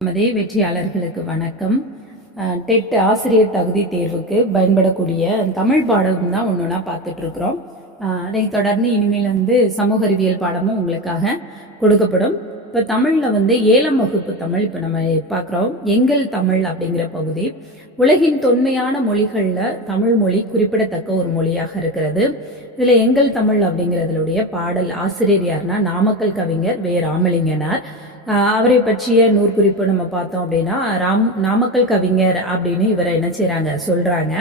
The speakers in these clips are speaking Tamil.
நமதே வெற்றியாளர்களுக்கு வணக்கம். டெட் ஆசிரியர் தகுதி தேர்வுக்கு பயன்படக்கூடிய தமிழ் பாடம் தான் ஒன்றா பார்த்துட்டு இருக்கிறோம். அதை தொடர்ந்து இனிமேல் சமூக அறிவியல் பாடமும் உங்களுக்காக கொடுக்கப்படும். இப்போ தமிழில் 7ஆம் வகுப்பு தமிழ் இப்போ நம்ம பார்க்குறோம். எங்கள் தமிழ் அப்படிங்கிற பகுதி உலகின் தொன்மையான மொழிகளில் தமிழ் மொழி குறிப்பிடத்தக்க ஒரு மொழியாக இருக்கிறது. இதில் எங்கள் தமிழ் அப்படிங்கிறதுடைய பாடல் ஆசிரியர் யாருன்னா நாமக்கல் கவிஞர் வே. ராமலிங்கனார். அவரை பற்றிய நூற்குறிப்பு நம்ம பார்த்தோம் அப்படின்னா நாமக்கல் கவிஞர் அப்படின்னு இவரை என்ன செய்யறாங்க சொல்றாங்க.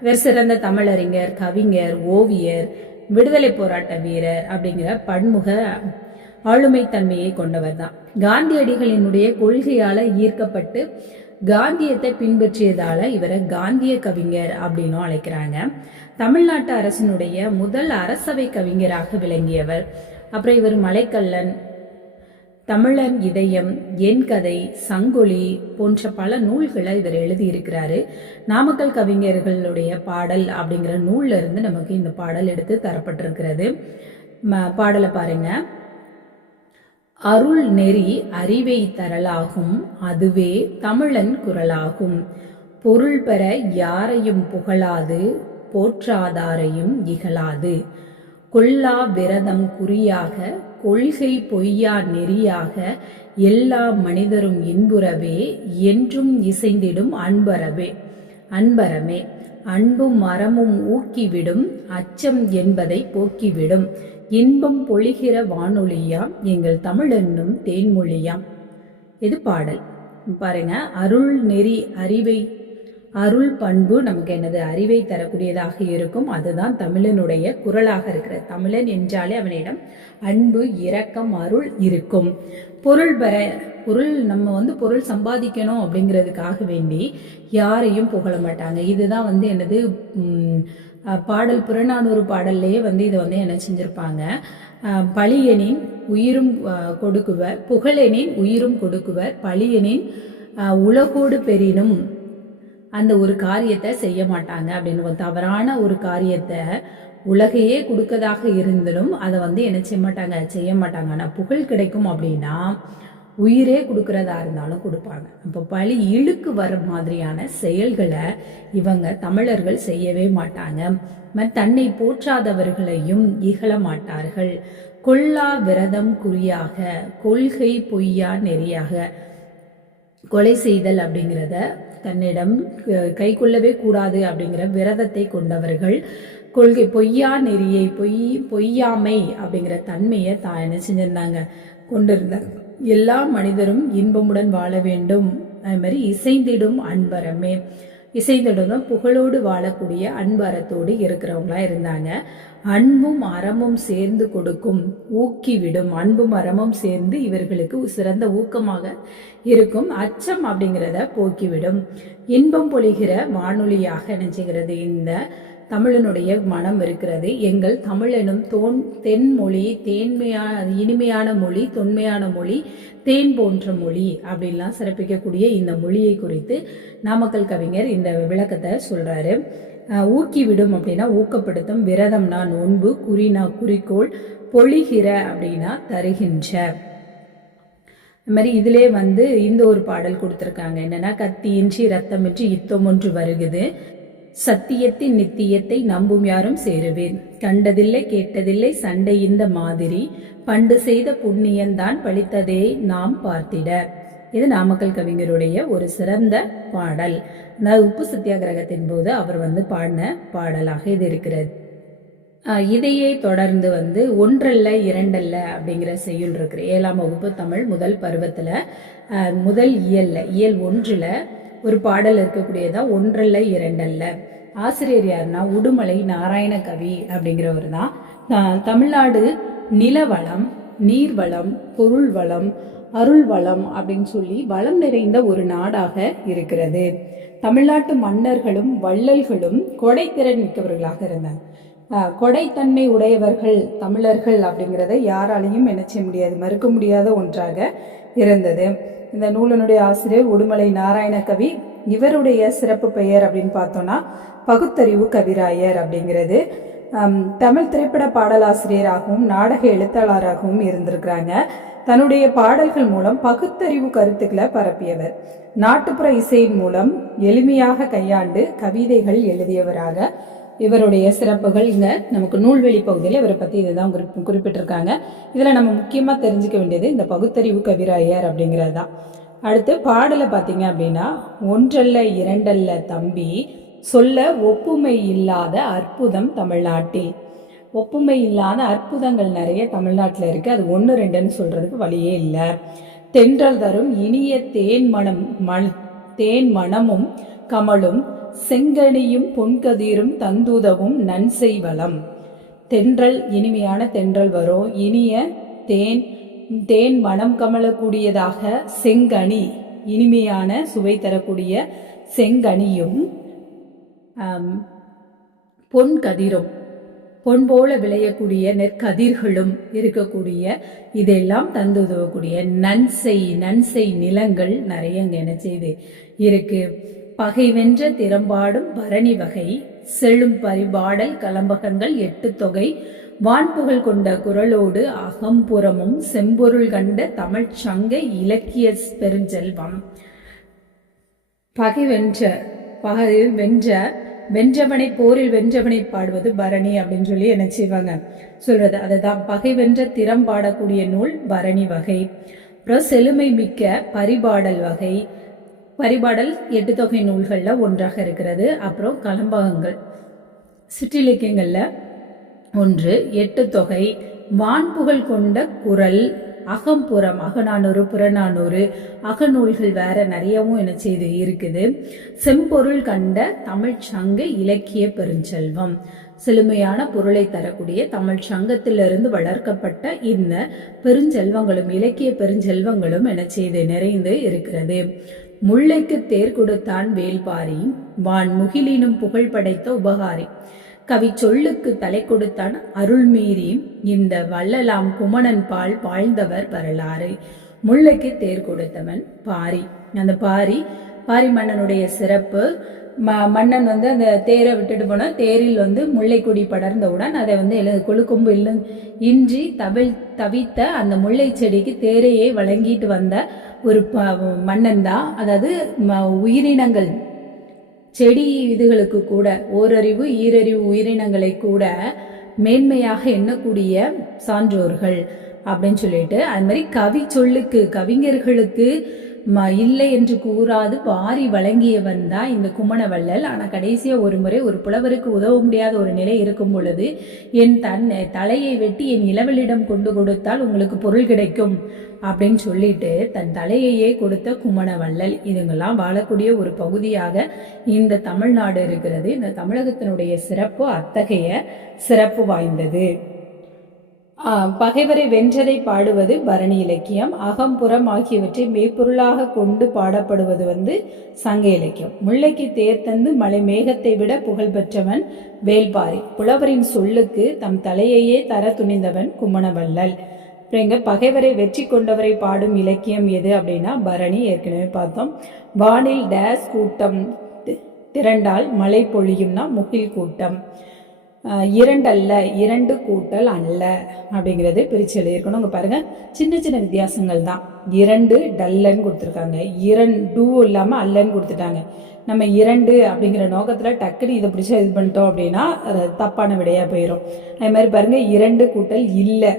இவர் சிறந்த தமிழறிஞர், கவிஞர், ஓவியர், விடுதலை போராட்ட வீரர் அப்படிங்கிற பன்முக ஆளுமை தன்மையை கொண்டவர் தான். காந்தியடிகளினுடைய கொள்கையால ஈர்க்கப்பட்டு காந்தியத்தை பின்பற்றியதால இவரை காந்திய கவிஞர் அப்படின்னு அழைக்கிறாங்க. தமிழ்நாட்டு அரசினுடைய முதல் அரசவை கவிஞராக விளங்கியவர். அப்புறம் இவர் மலைக்கல்லன், தமிழன் இதயம், என் கதை, சங்கொலி போன்ற பல நூல்களை இவர் எழுதியிருக்கிறாரு. நாமக்கல் கவிஞர்களுடைய பாடல் அப்படிங்கிற நூல்ல இருந்து நமக்கு இந்த பாடல் எடுத்து தரப்பட்டிருக்கிறது. பாடலை பாருங்க. அருள் நெறி அறிவை தரலாகும், அதுவே தமிழன் குரலாகும். பொருள் பெற யாரையும் புகழாது, போற்றாதாரையும் இகழாது. கொல்லா விரதம் குறியாக, கொள்கை பொய்யா நெறியாக, எல்லா மனிதரும் இன்புறவே, என்றும் இசைந்திடும் அன்பரமே. அன்பும் மரமும் ஊக்கிவிடும், அச்சம் என்பதை போக்கிவிடும். இன்பம் பொழிகிற வானொலியாம், எங்கள் தமிழ் என்னும் தேன்மொழியாம். இது பாடல் பாருங்க. அருள் நெறி அறிவை, அருள் பண்பு நமக்கு என்னது அறிவை தரக்கூடியதாக இருக்கும். அதுதான் தமிழனுடைய குரலாக இருக்கிற. தமிழன் என்றாலே அவனிடம் அன்பு, இரக்கம், அருள் இருக்கும். பொருள் பெற, பொருள் நம்ம பொருள் சம்பாதிக்கணும் அப்படிங்கிறதுக்காக வேண்டி யாரையும் புகழ மாட்டாங்க. இதுதான் என்னது பாடல் புறநானூறு பாடல்லையே இதை என்ன செஞ்சிருப்பாங்க. பழியனின் உயிரும் கொடுக்குவர், புகழெனின் உயிரும் கொடுக்குவர், பழியனின் உலகோடு பெறினும் அந்த ஒரு காரியத்தை செய்ய மாட்டாங்க அப்படின்னு. தவறான ஒரு காரியத்தை உலகையே கொடுக்கதாக இருந்தாலும் அதை என்ன செய்ய மாட்டாங்க. ஆனால் புகழ் கிடைக்கும் அப்படின்னா உயிரே கொடுக்கறதா இருந்தாலும் கொடுப்பாங்க. அப்போ பழி இழுக்கு வர மாதிரியான செயல்களை இவங்க தமிழர்கள் செய்யவே மாட்டாங்க. தன்னை போற்றாதவர்களையும் இகழ மாட்டார்கள். கொல்லா விரதம் குறியாக, கொள்கை பொய்யா நெறியாக, கொலை செய்தல் அப்படிங்கிறத தன்னிடம் கை கொள்ளவே கூடாது அப்படிங்கிற விரதத்தை கொண்டவர்கள். கொள்கை பொய்யா நெறியை, பொய்யாமை அப்படிங்கிற தன்மையை தான் என்ன செஞ்சிருந்தாங்க, கொண்டிருந்தாங்க. எல்லா மனிதரும் இன்பமுடன் வாழ வேண்டும். அது மாதிரி இசைந்திடும் அன்பரமே, இசைந்திடும் புகழோடு வாழக்கூடிய அன்பரத்தோடு இருக்கிறவங்களா இருந்தாங்க. அன்பும் அறமும் சேர்ந்து கொடுக்கும், ஊக்கிவிடும். அன்பும் அறமும் சேர்ந்து இவர்களுக்கு சிறந்த ஊக்கமாக இருக்கும். அச்சம் அப்படிங்கிறத போக்கிவிடும். இன்பம் பொழிகிற வானொலியாக நினைச்சுகிறது இந்த தமிழனுடைய மனம் இருக்கிறது. எங்கள் தமிழனும் தென்மொழி, இனிமையான மொழி, தொன்மையான மொழி, தேன் போன்ற மொழி அப்படின்லாம் சிறப்பிக்கக்கூடிய இந்த மொழியை குறித்து நாமக்கல் கவிஞர் இந்த விளக்கத்தை சொல்றாரு. ஊக்கிவிடும் அப்படின்னா ஊக்கப்படுத்தும், விரதம்னா நோன்பு, குறினா குறிக்கோள், பொழிகிற அப்படின்னா தருகின்ற. இந்த மாதிரி இதிலே இந்த ஒரு பாடல் கொடுத்துருக்காங்க. என்னன்னா, கத்தியின்றி ரத்தமின்றி யுத்தம் ஒன்று வருகுது, சத்தியத்தின் நித்தியத்தை நம்பும் யாரும் சேருவேன், கண்டதில்லை கேட்டதில்லை சண்டை இந்த மாதிரி, பண்டு செய்த புண்ணியந்தான் பழித்ததே நாம் பார்த்திட. இது நாமக்கல் கவிஞருடைய ஒரு சிறந்த பாடல். உப்பு சத்தியாகிரகத்தின் போது அவர் பாடின பாடலாக இது இருக்கிறது. இதையே தொடர்ந்து ஒன்றல்ல இரண்டல்ல அப்படிங்கிற செய்யுள் இருக்கு. 7ஆம் வகுப்பு தமிழ் முதல் பருவத்துல முதல் இயல் 1ல ஒரு பாடல் இருக்கக்கூடியதா ஒன்றல்ல இரண்டல்ல. ஆசிரியர் யாருன்னா உடுமலை நாராயண கவி அப்படிங்கிறவர் தான். தமிழ்நாடு நிலவளம், நீர்வளம், பொருள் வளம், அருள் வளம் அப்படின்னு சொல்லி வளம் நிறைந்த ஒரு நாடாக இருக்கிறது. தமிழ்நாட்டு மன்னர்களும் வள்ளல்களும் கொடைத்திறன் மிக்கவர்களாக இருந்தாங்க. கொடைத்தன்மை உடையவர்கள் தமிழர்கள் அப்படிங்கிறத யாராலையும் என்ன செய்ய முடியாது, மறுக்க முடியாத ஒன்றாக இருந்தது. இந்த நூலினுடைய ஆசிரியர் உடுமலை நாராயண கவி. இவருடைய சிறப்பு பெயர் அப்படின்னு பார்த்தோம்னா பகுத்தறிவு கவிராயர் அப்படிங்கிறது. தமிழ் திரைப்பட பாடலாசிரியராகவும் நாடக எழுத்தாளராகவும் இருந்திருக்கிறாங்க. தன்னுடைய பாடல்கள் மூலம் பகுத்தறிவு கருத்துக்களை பரப்பியவர். நாட்டுப்புற இசையின் மூலம் எளிமையாக கையாண்டு கவிதைகள் எழுதியவராக இவருடைய சிறப்புகள் இங்க நமக்கு நூல்வெளி பகுதியில் இவரை பத்தி இதுதான் குறிப்பிட்டிருக்காங்க. இதுல நம்ம முக்கியமா தெரிஞ்சுக்க வேண்டியது இந்த பகுத்தறிவு கவிராயர் அப்படிங்கிறது தான். அடுத்து பாடலை பார்த்தீங்க அப்படின்னா, ஒன்றல்ல இரண்டல்ல தம்பி சொல்ல ஒப்புமை இல்லாத அற்புதம் தமிழ்நாட்டில். ஒப்புமை இல்லாத அற்புதங்கள் நிறைய தமிழ்நாட்டில் இருக்கு. அது 1 2ன்னு சொல்றதுக்கு வழியே இல்லை. தென்றல் தரும் இனிய தேன் மணமும் கமலும் செங்கனியும் பொன்கதிரும் தந்துதவும் நன்செய் வளம். தென்றல், இனிமையான தென்றல் வரும், இனிய தேன் மனம் கமலக்கூடியதாக செங்கனி, இனிமையான சுவை தரக்கூடிய செங்கனியும் பொன்கதிரும், பொன் போல விளையக்கூடிய நெற்கதிர்களும் இருக்கக்கூடிய இதெல்லாம் தந்து உதவக்கூடிய நன்செய் நிலங்கள் நிறைய இங்க என்ன செய்து இருக்கு. பகை வென்ற திறம்பாடும் பரணி வகை செழும் பரிபாடல் கலம்பகங்கள் 8 தொகை வான்புகழ் கொண்ட குரலோடு அகம்புறமும் செம்பொருள் கண்ட தமிழ் சங்க இலக்கிய பெருஞ்செல்வம். வென்றவனை போரில் வென்றவனை பாடுவது பரணி அப்படின்னு சொல்லி என்ன செய்வாங்க சொல்றது. அதுதான் பகை வென்ற திறம் பாடக்கூடிய நூல் பரணி வகை. அப்புறம் செழுமை மிக்க பரிபாடல் வகை, பரிபாடல் 8 தொகை நூல்கள்ல ஒன்றாக இருக்கிறது. அப்புறம் கலம்பகங்கள் சிற்றிலக்கியங்கள்ல 1, 8 தொகை, வான்புகழ் கொண்ட குரல், அகம்புறம், அகநானூறு புறநானூறு அகநூல்கள் வேற நிறையவும் என்ன செய்து இருக்குது. செம்பொருள் கண்ட தமிழ் சங்க இலக்கிய பெருஞ்செல்வம், செழுமையான பொருளை தரக்கூடிய தமிழ் சங்கத்திலிருந்து வளர்க்கப்பட்ட இந்த பெருஞ்செல்வங்களும் இலக்கிய பெருஞ்செல்வங்களும் என்ன செய்து நிறைந்து இருக்கிறது. முல்லைக்கு தேர் கொடுத்தான் வேல்பாரி, வான் முகிலினும் புகழ் படைத்த உபகாரி, கவி சொல்லுக்கு தலை கொடுத்தான் அருள்மீறி, இந்த வள்ளலாம் குமணன் பால் வாழ்ந்தவர் வரலாறு. முல்லைக்கு தேர் கொடுத்தவன் பாரி. அந்த பாரி மன்னனுடைய சிறப்பு. மன்னன் அந்த தேரை விட்டுட்டு போன தேரில் முல்லைக்கொடி படர்ந்தவுடன் அதை கொழுக்கொம்பு இன்றி தவித்த அந்த முல்லை செடிக்கு தேரையே வழங்கிட்டு வந்த ஒரு மன்னன் தான். அதாவது உயிரினங்கள், செடி இதுகளுக்கு கூட, ஓரறிவு ஈரறிவு உயிரினங்களை கூட மேன்மையாக எண்ணக்கூடிய சான்றோர்கள் அப்படின்னு சொல்லிட்டு, அது மாதிரி கவி சொல்லுக்கு கவிஞர்களுக்கு இல்லை என்று கூறாது வாரி வழங்கியவன் தான் இந்த குமணவள்ளல். ஆனால் கடைசியா ஒரு முறை ஒரு புலவருக்கு உதவ முடியாத ஒரு நிலை இருக்கும் பொழுது, என் தலையை வெட்டி என் இளவலிடம் கொண்டு கொடுத்தால் உங்களுக்கு பொருள் கிடைக்கும் அப்படின்னு சொல்லிட்டு தன் தலையையே கொடுத்த குமணவள்ளல். இதுங்கெல்லாம் வாழக்கூடிய ஒரு பகுதியாக இந்த தமிழ்நாடு இருக்கிறது. இந்த தமிழகத்தினுடைய சிறப்பு அத்தகைய சிறப்பு வாய்ந்தது. பகைவரை வென்றதை பாடுவது பரணி இலக்கியம். அகம்புறம் ஆகியவற்றை மெய்ப்பொருளாக கொண்டு பாடப்படுவது சங்க இலக்கியம். முல்லைக்கு தேர் தந்து மலை மேகத்தை விட புகழ் பெற்றவன் வேல்பாரி. புலவரின் சொல்லுக்கு தம் தலையையே தர துணிந்தவன் குமணவள்ளல். பகைவரை வெற்றி கொண்டவரை பாடும் இலக்கியம் எது அப்படின்னா பரணி. ஏற்கனவே பார்த்தோம். வானில் டேஸ் கூட்டம் திரண்டால் மழை பொழியும்னா முகில் கூட்டம். 2 அல்ல 2 கூட்டல் அல்ல அப்படிங்கிறது பிரிச்சு எழுதியிருக்கணும். உங்க பாருங்க, சின்ன சின்ன வித்தியாசங்கள் தான். 2 டல்லன்னு கொடுத்துருக்காங்க, 2 இல்லாம அல்லன்னு கொடுத்துட்டாங்க. நம்ம 2 அப்படிங்கிற நோக்கத்துல டக்குன்னு இதை பிடிச்சா இது பண்ணிட்டோம் அப்படின்னா தப்பான விடையா போயிடும். அதே மாதிரி பாருங்க, 2 கூட்டல் இல்லை,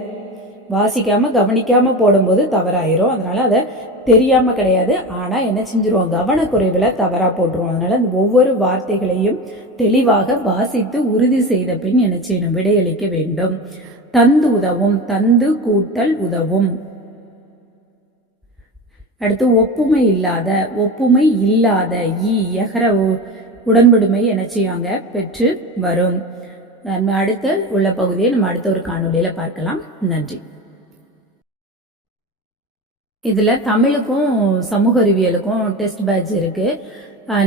வாசிக்காம கவனிக்காம போடும்போது தவறாயிரும். அதனால அதை தெரியாம கிடையாது, ஆனா என்ன செஞ்சிருவோம், கவனக்குறைவுல தவறா போட்டுருவோம். அதனால அந்த ஒவ்வொரு வார்த்தைகளையும் தெளிவாக வாசித்து உறுதி செய்த பின் என்ன செய்யணும், விடையளிக்க வேண்டும். தந்து உதவும், தந்து கூட்டல் உதவும். அடுத்து ஒப்புமை இல்லாத எகர உடன்படுமை என்ன செய்வாங்க, பெற்று வரும். அடுத்த உள்ள பகுதியை நம்ம அடுத்த ஒரு காணொலியில பார்க்கலாம். நன்றி. இதுல தமிழுக்கும் சமூக அறிவியலுக்கும் டெஸ்ட் பேட்ச் இருக்கு.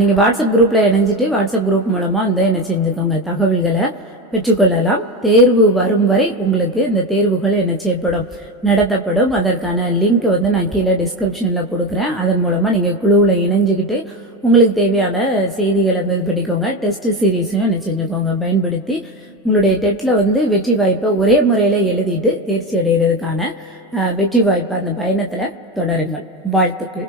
நீங்க வாட்ஸ்அப் குரூப்ல இணைஞ்சிட்டு வாட்ஸ்அப் குரூப் மூலமா என்ன செஞ்சுக்கோங்க, தகவல்களை பெற்றுக்கொள்ளலாம். தேர்வு வரும் வரை உங்களுக்கு இந்த தேர்வுகள் என்ன செய்யப்படும், நடத்தப்படும். அதற்கான லிங்க் நான் கீழே டிஸ்கிரிப்ஷன்ல கொடுக்குறேன். அதன் மூலமா நீங்க குழுவில் இணைஞ்சுக்கிட்டு உங்களுக்கு தேவையான செய்திகளை இது பண்ணிக்கோங்க. டெஸ்ட் சீரீஸையும் என்ன செஞ்சுக்கோங்க, பயன்படுத்தி உங்களுடைய டெட்டில் வந்து வெற்றி வாய்ப்பை ஒரே முறையில் எழுதிட்டு தேர்ச்சி அடைகிறதுக்கான வெற்றி வாய்ப்பை அந்த பயணத்தில் தொடருங்கள். வாழ்த்துக்கள்.